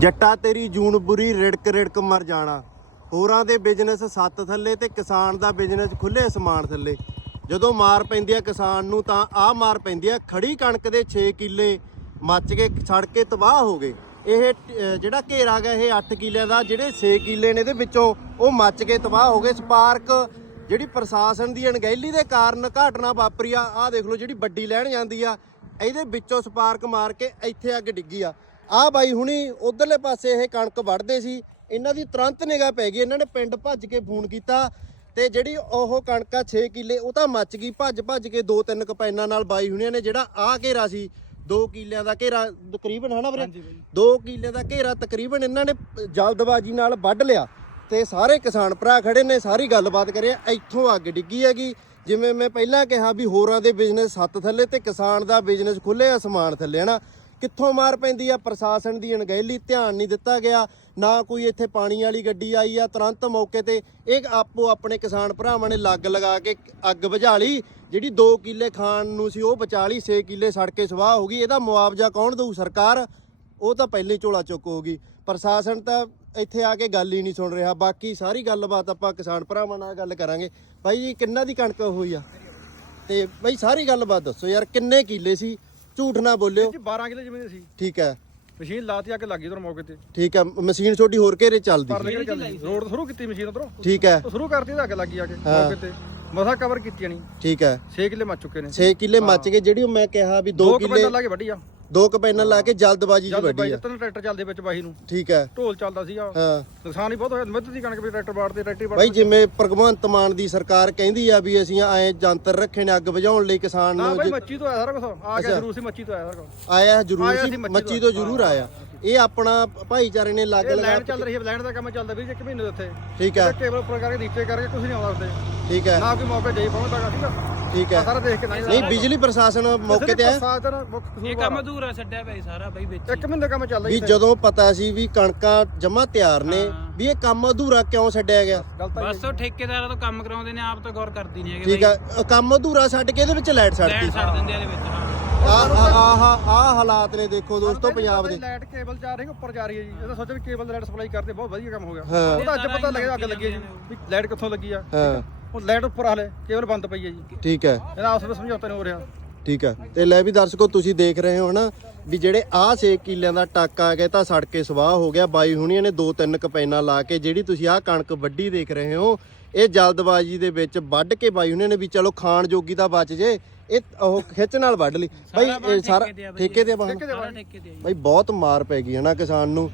ਜੱਟਾ ਤੇਰੀ ਜੂਨ ਬੁਰੀ, ਰਿੜਕ ਰਿੜਕ ਮਰ ਜਾਣਾ। ਹੋਰਾਂ ਦੇ ਬਿਜ਼ਨਸ ਸੱਤ ਥੱਲੇ ਤੇ ਕਿਸਾਨ ਦਾ ਬਿਜ਼ਨਸ ਖੁੱਲੇ ਅਸਮਾਨ ਥੱਲੇ। ਜਦੋਂ ਮਾਰ ਪੈਂਦੀ ਆ ਕਿਸਾਨ ਨੂੰ ਤਾਂ ਆਹ ਮਾਰ ਪੈਂਦੀ ਆ ਖੜੀ ਕਣਕ ਦੇ 6 ਕਿੱਲੇ, ਮੱਚ ਕੇ, ਸੜ ਕੇ ਤਬਾਹ ਹੋ ਗਏ। ਇਹ ਜਿਹੜਾ ਘੇਰਾ ਗਿਆ ਇਹ 8 ਕਿੱਲਿਆਂ ਦਾ, ਜਿਹੜੇ 6 ਕਿੱਲੇ ਨੇ ਇਹਦੇ ਵਿੱਚੋਂ, ਉਹ ਮੱਚ ਕੇ ਤਬਾਹ ਹੋ ਗਏ। ਸਪਾਰਕ ਜਿਹੜੀ ਪ੍ਰਸ਼ਾਸਨ ਦੀ ਅਣਗਹਿਲੀ ਦੇ ਕਾਰਨ ਘਟਨਾ ਵਾਪਰੀ ਆ, ਆਹ ਦੇਖ ਲਓ ਜਿਹੜੀ ਵੱਡੀ ਲੈਣ ਜਾਂਦੀ ਆ, ਇਹਦੇ ਵਿੱਚੋਂ ਸਪਾਰਕ ਮਾਰ ਕੇ ਇੱਥੇ ਅੱਗ ਡਿੱਗੀ ਆ। ਆਹ ਬਾਈ ਹੁਣੀ ਉਧਰਲੇ ਪਾਸੇ ਇਹ ਕਣਕ ਵੜਦੇ ਸੀ ਇਹਨਾਂ ਦੀ ਤੁਰੰਤ ਨਿਗਾਹ ਪੈ ਗਈ ਇਹਨਾਂ ਨੇ ਪਿੰਡ ਭੱਜ ਕੇ ਫੋਨ ਕੀਤਾ ਤੇ ਜਿਹੜੀ ਉਹ ਕਣਕਾ 6 ਕਿੱਲੇ ਉਹ ਤਾਂ ਮੱਚ ਗਈ ਭੱਜ ਭੱਜ ਕੇ ਦੋ ਤਿੰਨ ਕਪੈਨਾਂ ਨਾਲ ਬਾਈ ਹੁਣੀਆਂ ਨੇ ਜਿਹੜਾ ਆਹ ਘੇਰਾ ਸੀ 2 ਕਿੱਲਿਆਂ ਦਾ ਘੇਰਾ ਤਕਰੀਬਨ ਹਨਾ ਵੀਰੇ? 2 ਕਿੱਲਿਆਂ ਦਾ ਘੇਰਾ ਤਕਰੀਬਨ ਇਹਨਾਂ ਨੇ ਜਲਦਬਾਜ਼ੀ ਨਾਲ ਵੱਢ ਲਿਆ ਤੇ ਸਾਰੇ ਕਿਸਾਨ ਭਰਾ ਖੜੇ ਨੇ ਸਾਰੀ ਗੱਲਬਾਤ ਕਰਿਆ ਇੱਥੋਂ ਅੱਗ ਡਿੱਗੀ ਹੈਗੀ। ਜਿਵੇਂ ਮੈਂ ਪਹਿਲਾਂ ਕਿਹਾ ਵੀ ਹੋਰਾਂ ਦੇ ਬਿਜ਼ਨਸ ਸੱਤ ਥੱਲੇ ਤੇ ਕਿਸਾਨ ਦਾ ਬਿਜ਼ਨਸ ਖੁੱਲੇ ਅਸਮਾਨ ਥੱਲੇ ਹਨਾ ਕਿੱਥੋਂ ਮਾਰ ਪੈਂਦੀ ਆ? ਪ੍ਰਸ਼ਾਸਨ ਦੀ ਅਣਗਹਿਲੀ, ਧਿਆਨ ਨਹੀਂ ਦਿੱਤਾ ਗਿਆ। ਨਾ ਕੋਈ ਇੱਥੇ ਪਾਣੀ ਵਾਲੀ ਗੱਡੀ ਆਈ ਆ। ਤੁਰੰਤ ਮੌਕੇ ਤੇ ਇਹ ਆਪੋ ਆਪਣੇ ਕਿਸਾਨ ਭਰਾਵਾਂ ਨੇ ਲੱਗ ਲਗਾ ਕੇ ਅੱਗ ਬੁਝਾ ਲਈ। ਜਿਹੜੀ 2 ਕਿੱਲੇ ਖਾਣ ਨੂੰ ਸੀ, ਉਹ ਬਚਾ ਲਈ। 6 ਕਿੱਲੇ ਸੜ ਕੇ ਸਵਾਹ ਹੋ ਗਈ। ਇਹਦਾ ਮੁਆਵਜ਼ਾ ਕੌਣ ਦਊ? ਸਰਕਾਰ? ਉਹ ਤਾਂ ਪਹਿਲੇ ਹੀ ਝੋਲਾ ਚੁੱਕ ਹੋਗੀ ਪ੍ਰਸ਼ਾਸਨ ਤਾਂ ਇੱਥੇ ਆ ਕੇ ਗੱਲ ਹੀ ਨਹੀਂ ਸੁਣ ਰਿਹਾ। ਬਾਕੀ ਸਾਰੀ ਗੱਲਬਾਤ ਆਪਾਂ ਕਿਸਾਨ ਭਰਾਵਾਂ ਨਾਲ ਗੱਲ ਕਰਾਂਗੇ। ਬਾਈ ਜੀ, ਕਿੰਨਾ ਦੀ ਕਣਕ ਹੋਈ ਆ? ਤੇ ਬਾਈ, ਸਾਰੀ ਗੱਲਬਾਤ ਦੱਸੋ ਯਾਰ, ਕਿੰਨੇ ਕਿੱਲੇ ਸੀ? ਝੂਠ ਨਾ ਬੋਲਿਓ। ਜੀ 12 ਕਿਲੇ ਜ਼ਮੀਨ ਸੀ। ਠੀਕ ਹੈ। ਮਸ਼ੀਨ ਲਾਤੀ ਆ ਕੇ ਲੱਗੀ ਉਧਰ ਮੌਕੇ ਤੇ। ਠੀਕ ਹੈ ਮਸ਼ੀਨ ਛੋਟੀ ਹੋਰ ਘੇਰੇ ਚੱਲਦੀ ਪਰ ਲੇਕਿਨ ਚੱਲਦੀ। ਰੋਡ ਤੋਂ ਸ਼ੁਰੂ ਕੀਤੀ ਮਸ਼ੀਨ ਉਧਰੋਂ। ਠੀਕ ਹੈ। ਸ਼ੁਰੂ ਕਰਤੀ ਤਾਂ ਅੱਗ ਲੱਗੀ ਆ ਕੇ ਹਾਂ। ਮੌਕੇ ਤੇ। ਮਸਾ ਕਵਰ ਕੀਤੀ ਨਹੀਂ ਠੀਕ ਹੈ। 6 ਕਿਲੇ ਮੱਚ ਚੁੱਕੇ ਨੇ। 6 ਕਿੱਲੇ ਮੱਚ ਗਏ। ਜਿਹੜੀ ਉਹ ਮੈਂ ਕਿਹਾ ਵੀ 2 ਦੋ ਕਿੱਲੇ ਕਿਲੇ ਲਾ ਕੇ ਵੱਢੀ ਆ। ਦੋ ਕਪੈਨਲ ਲਾ ਕੇ ਜਲਦਬਾਜੀ 'ਚ ਜਦ ਵੱਢੀ ਬਾਈ ਆ ਤਿੰਨ ਟਰੈਕਟਰ ਚੱਲਦੇ ਵਿੱਚ ਬਾਹੀ ਨੂੰ। ਠੀਕ ਹੈ। ਢੋਲ ਚੱਲਦਾ ਸੀਗਾ। ਹਾਂ। ਨੁਕਸਾਨ ਹੀ ਬਹੁਤ ਹੋਇਆ। ਮਿੱਧ ਦੀ ਕਣਕ ਵੀ ਟਰੈਕਟਰ ਬਾੜ ਤੇ ਟਰੈਕਟਰ ਬਾੜ ਬਾਈ ਜਿਵੇਂ ਭਗਵੰਤ ਮਾਨ ਦੀ ਸਰਕਾਰ ਕਹਿੰਦੀ ਆ ਵੀ ਅਸੀਂ ਐ ਜੰਤਰ ਰੱਖੇ ਨੇ ਅੱਗ ਬੁਝਾਉਣ ਲਈ ਕਿਸਾਨ ਨਾ ਨੂੰ ਬਾਈ ਜ- ਮੱਚੀ ਤੋਂ ਆਇਆ ਸਾਰਾ ਕੁਝ ਆ। ਗਿਆ ਜ਼ਰੂਰ ਸੀ ਮੱਚੀ ਤੋਂ ਆਇਆ ਸਾਰਾ ਕੁਝ ਆਇਆ ਜ਼ਰੂਰ ਆਇਆ ਸੀ ਸੀ, ਤੋਂ ਜ਼ਰੂਰ ਆਇਆ। ਇਹ ਆਪਣਾ ਭਾਈਚਾਰੇ ਨੇ ਲੱਗ ਇਹ ਲਗਾ ਲਾਈਨ ਚੱਲ ਰਹੀ ਹੈ ਲਾਈਨ ਦਾ ਕੰਮ ਚੱਲਦਾ ਵੀ ਇੱਕ ਮਹੀਨੇ ਦੇ ਉੱਤੇ। ਠੀਕ ਹੈ। ਕੇਬਲ ਉੱਪਰ ਕਰਕੇ ਨੀਚੇ ਕਰਕੇ ਕੁਝ ਨਹੀਂ ਆਉਂਦਾ ਉੱਤੇ ਠੀਕ ਹੈ। ਨਾ ਕੋਈ ਮੌਕੇ ਜਾਈ ਪਹੁੰਚਦਾ ਸੀਗਾ ਠੀਕ ਹੈ। ਸਾਰਾ ਦੇਖ ਕੇ ਨਹੀਂ ਨਹੀਂ ਬਿਜਲੀ ਪ੍ਰਸ਼ਾਸਨ ਮੌਕੇ ਤੇ ਆਇਆ ਇਹ ਕੰਮ ਅਧੂਰਾ ਛੱਡਿਆ ਪਿਆ ਸਾਰਾ ਬਈ ਵਿੱਚ ਇੱਕ ਮਹੀਨੇ ਕੰਮ ਚੱਲਦਾ ਵੀ ਜੀ ਜਦੋਂ ਪਤਾ ਸੀ ਵੀ ਕਣਕਾਂ ਜਮਾ ਤਿਆਰ ਨੇ। ਵੀ ਇਹ ਕੰਮ ਅਧੂਰਾ ਕਿਉਂ ਛੱਡਿਆ ਗਿਆ? ਬਸ ਉਹ ਠੇਕੇਦਾਰਾਂ ਤੋਂ ਕੰਮ ਕਰਾਉਂਦੇ ਨੇ ਆਪ ਤਾਂ ਗੌਰ ਕਰਦੀ ਨਹੀਂ ਹੈਗੇ ਠੀਕ ਹੈ ਕੰਮ ਅਧੂਰਾ ਛੱਡ ਕੇ ਇਹਦੇ ਵਿੱਚ ਲਾਈਟ ਛੱਡ ਦਿੰਦੇ ਆ ਇਹਦੇ ਵਿੱਚ ਹਾਂ। ਆਹ ਆਹ ਆਹ ਹਾਲਾਤ ਨੇ ਦੇਖੋ ਦੋਸਤੋ ਪੰਜਾਬ ਦੇ। ਲਾਈਟ ਕੇਬਲ ਜਾ ਰਹੀ ਹੈ ਉੱਪਰ ਜਾ ਰਹੀ ਹੈ ਜੀ। ਇਹਦਾ ਸੋਚਿਆ ਵੀ ਕੇਬਲ ਲਾਈਟ ਸਪਲਾਈ ਕਰਦੇ ਬਹੁਤ ਵਧੀਆ ਕੰਮ ਹੋ ਗਿਆ। ਹਾਂ। ਉਹ ਤਾਂ ਅੱਜ ਪਤਾ ਲੱਗਿਆ ਅੱਗ ਲੱਗੀ ਹੈ ਜੀ ਵੀ ਲਾਈਟ ਕਿੱਥੋਂ ਲੱਗੀ ਆ। ਹਾਂ। ਲਾਈਟ ਉੱਪਰ ਹਲੇ ਕੇਬਲ ਬੰਦ ਪਈ ਹੈ ਜੀ। ਠੀਕ ਹੈ। ਇਹਦਾ ਆਪਸ ਵਿੱਚ ਸਮਝੌਤਾ ਨਹੀਂ ਹੋ ਰਿਹਾ। ਠੀਕ ਹੈ। ਤੇ ਲੈ ਵੀ ਦਰਸ਼ਕੋ ਤੁਸੀਂ ਦੇਖ ਰਹੇ ਹੋ ਨਾ ਵੀ ਜਿਹੜੇ ਆਹ 6 ਕਿੱਲਿਆਂ ਦਾ ਟੱਕ ਆ ਗਿਆ ਤਾਂ ਸੜ ਕੇ ਸਵਾਹ ਹੋ ਗਿਆ ਬਾਈ ਹੁਣੀਆਂ ਨੇ ਦੋ ਤਿੰਨ ਕਪੈਨਾ ਲਾ ਕੇ ਜਿਹੜੀ ਤੁਸੀਂ ਆਹ ਕਣਕ ਵੱਡੀ ਦੇਖ ਰਹੇ ਹੋ ਇਹ ਜਲਦਬਾਜ਼ੀ ਦੇ ਵਿੱਚ ਵੱਢ ਕੇ ਬਾਈ ਹੁਣੀਆਂ ਨੇ ਵੀ ਚਲੋ ਖਾਣ ਜੋਗੀ ਤਾਂ ਬਚ ਜੇ ਇਹ ਉਹ ਖਿੱਚ ਨਾਲ ਵੱਢ ਲਈ। ਬਾਈ ਸਾਰਾ ਇਹ ਸਾਰਾ ਠੇਕੇ ਆ ਬਾਹਰ। ਬਾਈ ਬਹੁਤ ਮਾਰ ਪੈ ਗਈ ਹੈ ਨਾ ਕਿਸਾਨ ਨੂੰ।